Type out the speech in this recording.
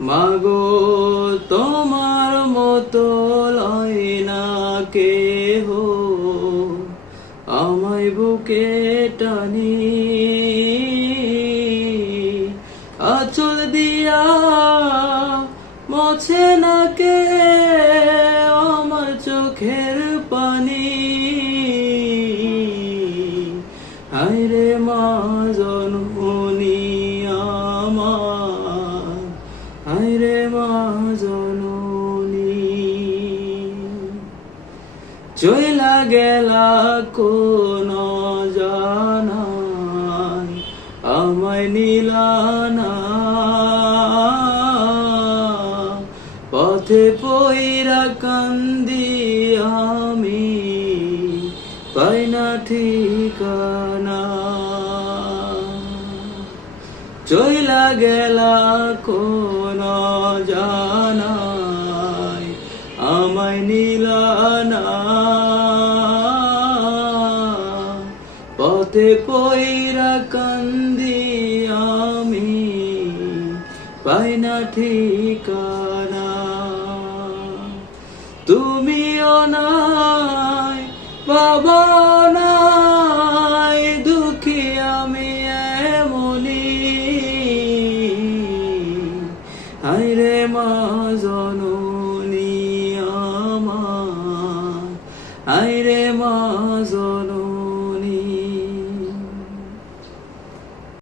মাগো তোমার মতো লয় না কেহ আমায় বুকে টানি, আঁচল দিয়া মোছে না কে আমার চোখের পানি। হায়রে মা জননী আমার, হায়রে মা জননী। চইলা গেলা কোন জানাই আমায় নিলানা, পথে পইরা কান্দি আমি পাই না ঠিকানা। চইলা গেলা কোন জানাই আমায় নিলানা, পথে পইরা কান্দি আমি পাই না ঠিকানা। তুমিও নাই বাবা নাই, দুঃখী আমি এমনি। হায়রে মা জননী।